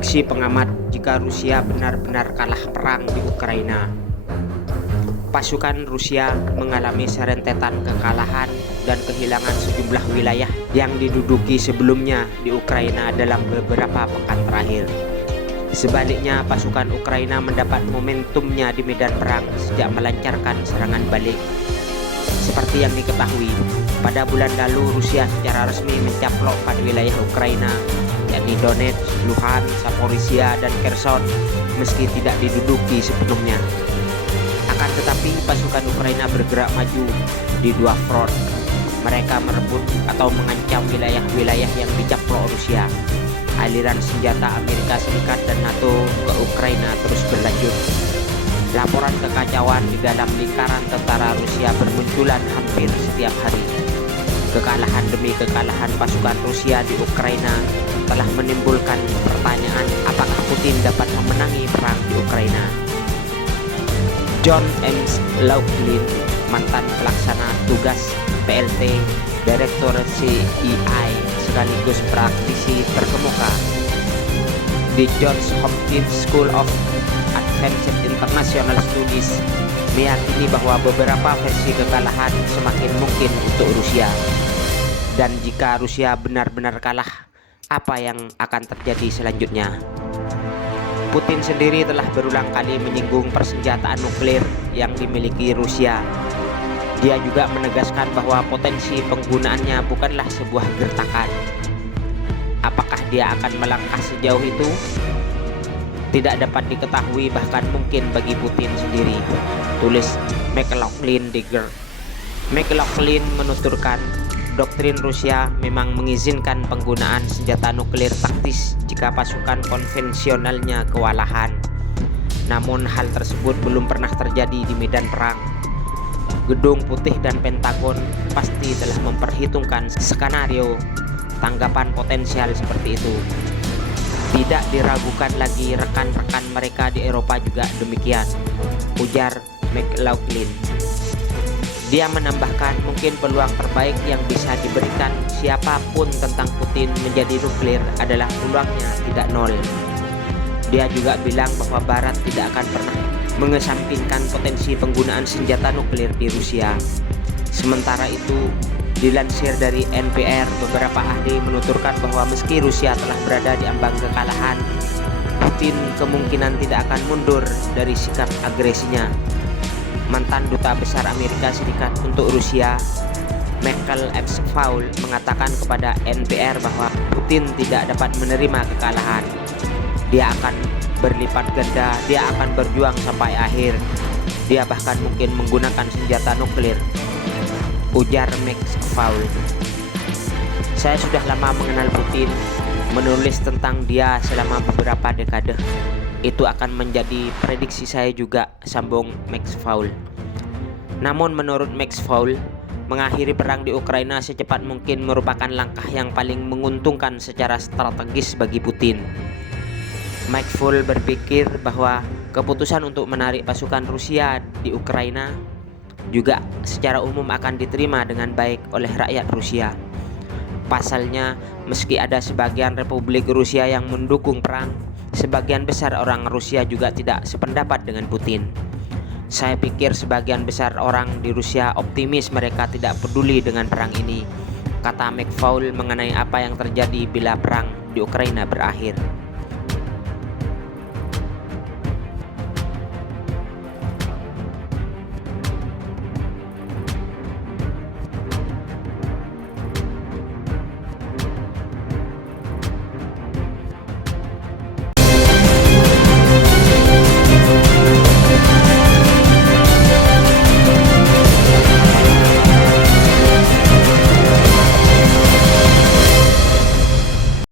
Prediksi pengamat jika Rusia benar-benar kalah perang di Ukraina. Pasukan Rusia mengalami serentetan kekalahan dan kehilangan sejumlah wilayah yang diduduki sebelumnya di Ukraina dalam beberapa pekan terakhir. Sebaliknya, pasukan Ukraina mendapat momentumnya di medan perang sejak melancarkan serangan balik. Seperti yang diketahui, pada bulan lalu Rusia secara resmi mencaplok pada wilayah Ukraina, yakni Donetsk, Luhansk, Zaporizhia, dan Kherson, meski tidak diduduki sepenuhnya. Akan tetapi, pasukan Ukraina bergerak maju di dua front. Mereka merebut atau mengancam wilayah-wilayah yang dicaplok Rusia. Aliran senjata Amerika Serikat dan NATO ke Ukraina terus berlanjut. Laporan kekacauan di dalam lingkaran tentara Rusia bermunculan hampir setiap hari. Kekalahan demi kekalahan pasukan Rusia di Ukraina telah menimbulkan pertanyaan apakah Putin dapat memenangi perang di Ukraina. John M. Laughlin, mantan pelaksana tugas PLT, Direktur CEI sekaligus praktisi terkemuka di Johns Hopkins School of Advanced International Studies, meyakini bahwa beberapa versi kekalahan semakin mungkin untuk Rusia. Dan jika Rusia benar-benar kalah, apa yang akan terjadi selanjutnya? Putin sendiri telah berulang kali menyinggung persenjataan nuklir yang dimiliki Rusia. Dia juga menegaskan bahwa potensi penggunaannya bukanlah sebuah gertakan. Apakah dia akan melangkah sejauh itu? Tidak dapat diketahui, bahkan mungkin bagi Putin sendiri, tulis McLaughlin Digger. McLaughlin menuturkan, doktrin Rusia memang mengizinkan penggunaan senjata nuklir taktis jika pasukan konvensionalnya kewalahan. Namun hal tersebut belum pernah terjadi di medan perang. Gedung Putih dan Pentagon pasti telah memperhitungkan skenario tanggapan potensial seperti itu. Tidak diragukan lagi, rekan-rekan mereka di Eropa juga demikian, ujar McLaughlin. Dia menambahkan mungkin peluang terbaik yang bisa diberikan siapapun tentang Putin menjadi nuklir adalah peluangnya tidak nol. Dia juga bilang bahwa Barat tidak akan pernah mengesampingkan potensi penggunaan senjata nuklir di Rusia. Sementara itu, dilansir dari NPR, beberapa ahli menuturkan bahwa meski Rusia telah berada di ambang kekalahan, Putin kemungkinan tidak akan mundur dari sikap agresinya. Mantan Duta Besar Amerika Serikat untuk Rusia, Michael F. Faul, mengatakan kepada NPR bahwa Putin tidak dapat menerima kekalahan. Dia akan berlipat ganda, dia akan berjuang sampai akhir. Dia bahkan mungkin menggunakan senjata nuklir, ujar Max Faul. Saya sudah lama mengenal Putin, menulis tentang dia selama beberapa dekade. Itu akan menjadi prediksi saya juga, sambung Max Faul. Namun menurut Max Faul, mengakhiri perang di Ukraina secepat mungkin merupakan langkah yang paling menguntungkan secara strategis bagi Putin. Mike Faul berpikir bahwa keputusan untuk menarik pasukan Rusia di Ukraina juga secara umum akan diterima dengan baik oleh rakyat Rusia. Pasalnya, meski ada sebagian Republik Rusia yang mendukung perang, sebagian besar orang Rusia juga tidak sependapat dengan Putin. Saya pikir sebagian besar orang di Rusia optimis mereka tidak peduli dengan perang ini, kata McFaul mengenai apa yang terjadi bila perang di Ukraina berakhir.